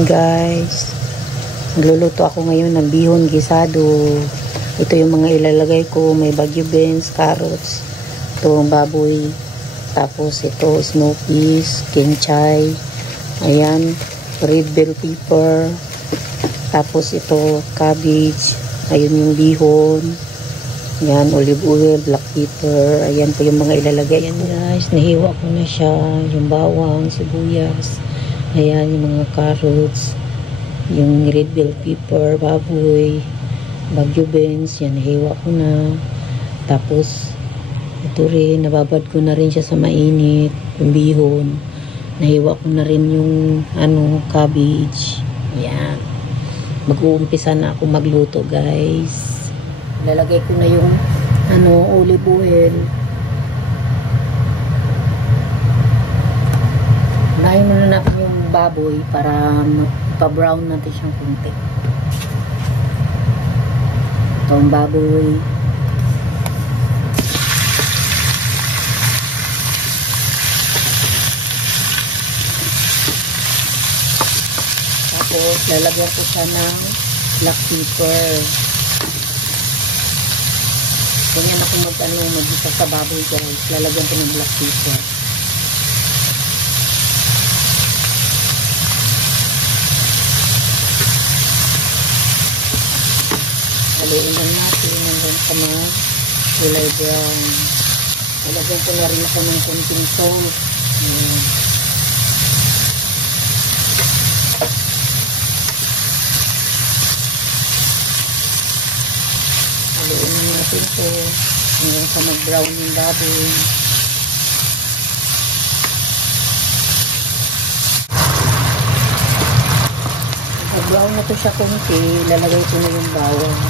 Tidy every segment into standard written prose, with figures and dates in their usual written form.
morning guys. Nagluluto ako ngayon ng bihon gisado. Ito yung mga ilalagay ko. May bagyo beans, carrots, ito baboy, tapos ito snow peas, kinchay, ayan, red bell pepper, tapos ito cabbage, ayun yung bihon, ayan, olive oil, black pepper, ayan po yung mga ilalagay. Ayan guys, nahiwa ko na siya, yung bawang, sibuyas, ayan yung mga carrots, yung red bell pepper, baboy, bagyo beans, yan nahiwa ko na. Tapos ito rin, nababad ko na rin siya sa mainit, yung bihon. Nahiwa ko na rin yung cabbage. Ayan. Mag-uumpisa na ako magluto guys. Lalagay ko na yung olive oil. Unahin muna natin yung baboy para pa-brown natin siyang kunti. Ito ang baboy. Tapos lalagyan ko siya ng black pepper. Ganyan ako mag-isa sa baboy guys. Lalagyan ko ng black pepper. Haluin lang natin hanggang sa kulay brown. Lalagyan ko na rin ako ng konting salt. Haluin lang natin ito hanggang sa mag-brown yung baboy. Mag-brown na ito siya konti, lalagay ko na yung bawang.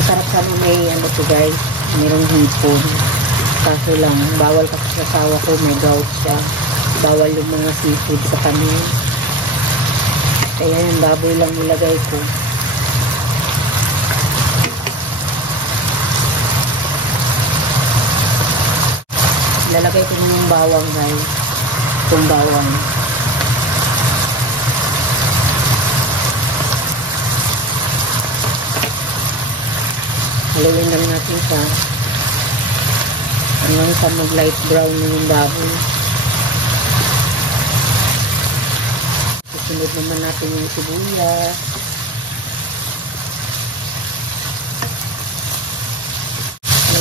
Masarap sana may ito guys, mayroong hipon. Kaso lang, bawal kasi sa asawa ko, may gout siya. Bawal yung mga seafood sa kami. Kaya yung baboy lang nilagay ko. Lalagay ko na yung bawang guys. Itong bawang. Haluin lang natin siya hanggang sa mag light brown na yung baboy. Susunod naman natin yung sibuyas.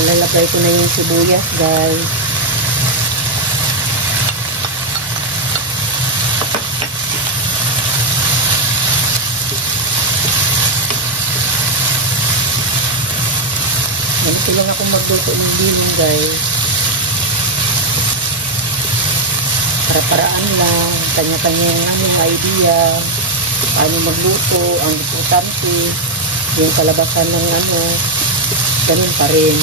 Lalagay ko na yung sibuyas guys. Ganito lang ako magluto ng bihon guys. Para-paraan lang. Kanya-kanya yung idea. Paano magluto. Ang importante. Yung kalabasan ng ganun pa rin.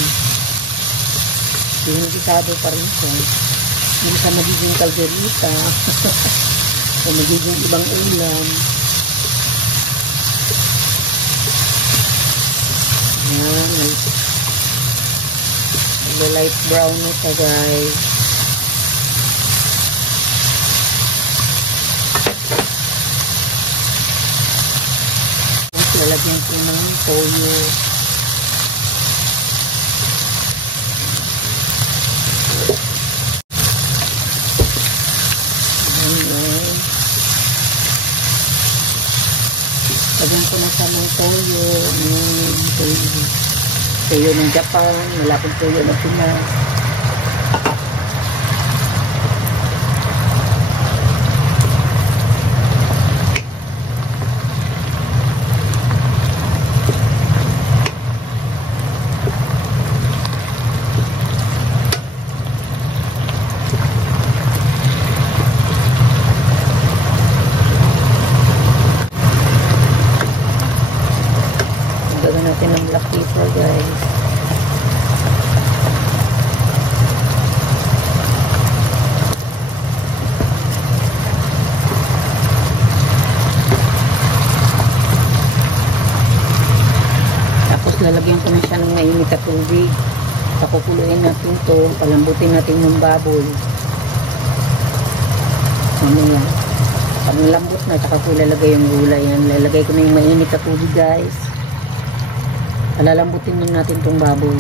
Yung gisado pa rin siya. Hindi siya magiging kalderita. O magiging ibang ulam. Ayan. Light brown na siya guys. Lalagyan ko ng toyo. Lagyan ko na siya ng toyo. Toyo ng Japan, wala akong toyo na Pinas. Gawin natin ng black pepper guys. Tapos lalagyan ko na siya ng mainit na tubig. Pakukuluin natin to, palambutin natin yung baboy. Mamaya. Pag lambot na, tsaka ko ilalagay yung gulay. Yan. Lalagay ko na yung mainit na tubig, guys. Palalambutin na natin tong baboy.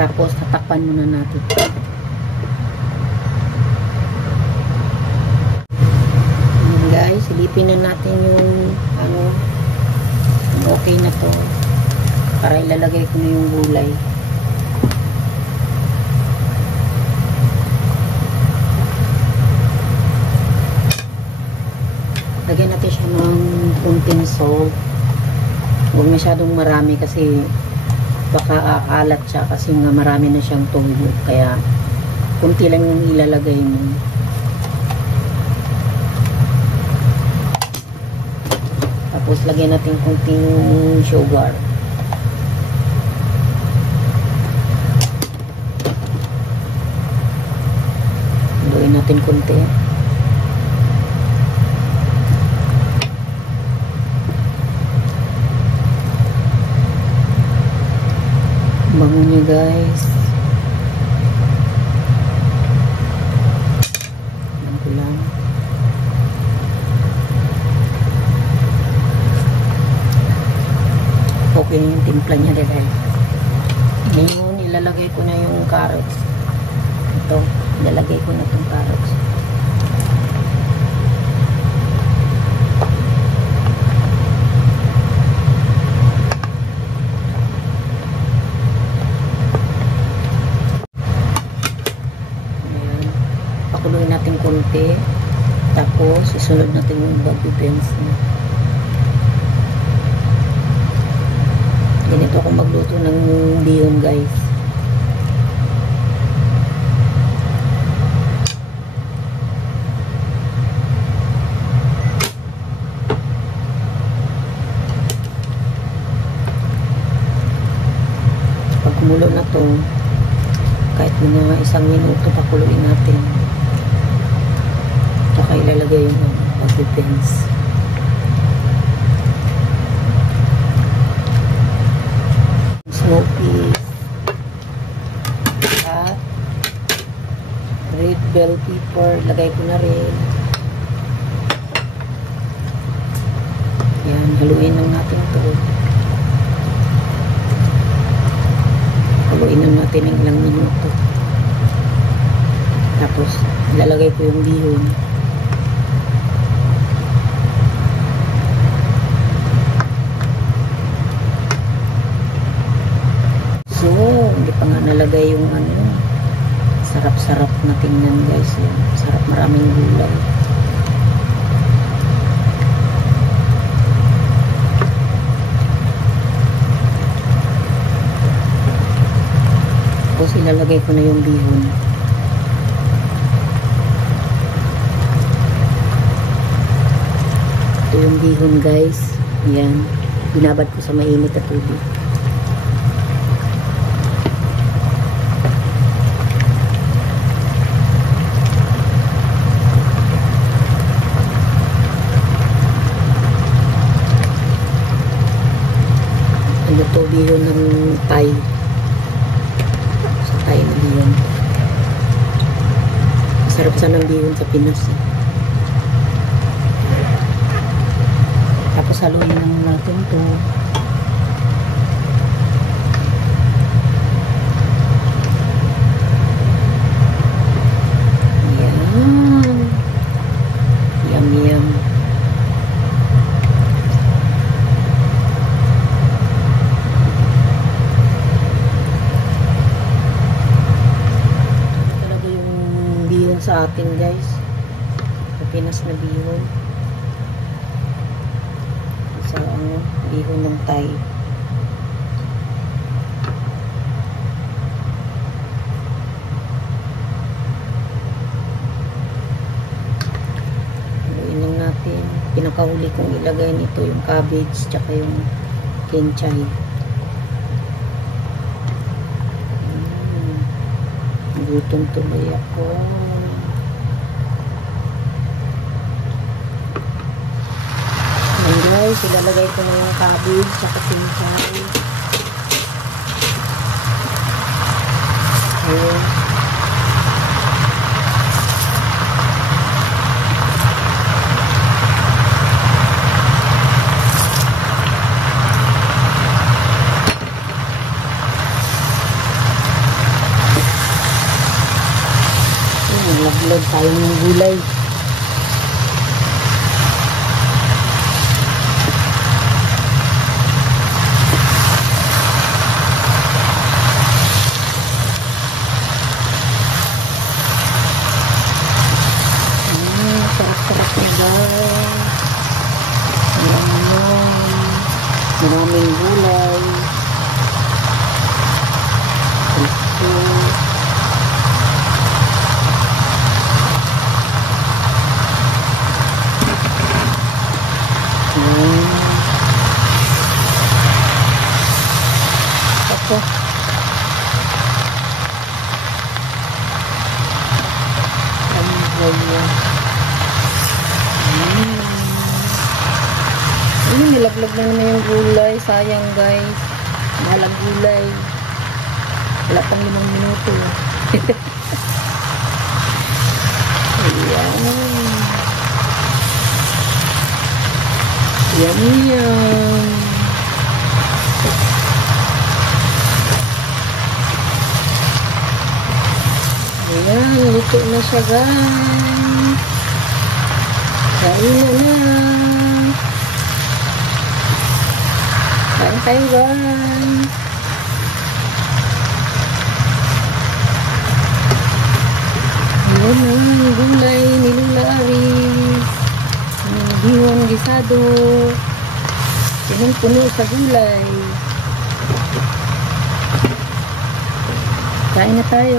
Tapos, tatakpan muna natin. Yan, guys. Silipin na natin yung okay na to. Para ilalagay ko na yung gulay. Lagyan natin siya ng kunting salt. Huwag masyadong marami kasi baka aalat siya kasi nga marami na siyang tubo. Kaya kunti lang yung ilalagay mo. Tapos lagyan natin kunting sugar. Haluin natin kunti. Bango niya, guys. Alam ko lang. Okay yung timpla niya, guys. Ngayon, ilalagay ko na yung carrots. Ito, ilalagay ko na itong carrots. Pakuluin natin konti. Tapos, isunod natin yung baby beans. Ganito ako magluto ng bihon, guys. Pag kumulo na to, kahit mga 1 minuto pakuluin natin. Tsaka ilalagay yung baby beans. Smoky at red bell pepper. Lagay ko na rin. Yan, haluin lang natin ito. Haluin lang natin ng ilang minuto. Tapos, ilalagay ko yung bihon. So, hindi pa nga nalagay yung sarap-sarap na tingnan, guys. Sarap, maraming gulay. Tapos, ilalagay ko na yung bihon. Ito yung bihon, guys. Ayan. Binabad ko sa mainit na tubig. Ito bihon ng Thai. Sa Thai na bihon. Masarap sa ng bihon sa Pinas. Tapos haluin lang natin ito. Yan. Yum. Sa atin, guys, sa Pinas na bihon, sa bihon ng Thai. Haluin lang natin. Pinakahuli kong ilagay nito yung cabbage tsaka yung kinchay. Gutom tuloy ako. Guys, ilalagay ko na yung cabbage saka kinchay. Ayan. tayo ng gulay. Sarap-sarap na guys. Maraming gulay. Ito. Ako. Nilaglag na naman yung gulay. Sayang guys. Mahal ang gulay. Wala pang 5 minuto. Ayan. Yummy yum. Ayan. Luto na siya guys. Kain na. Kain tayo guys. Ayan na, gulay, nilulari. Bihon gisado. Punong-puno sa gulay. Kain na tayo.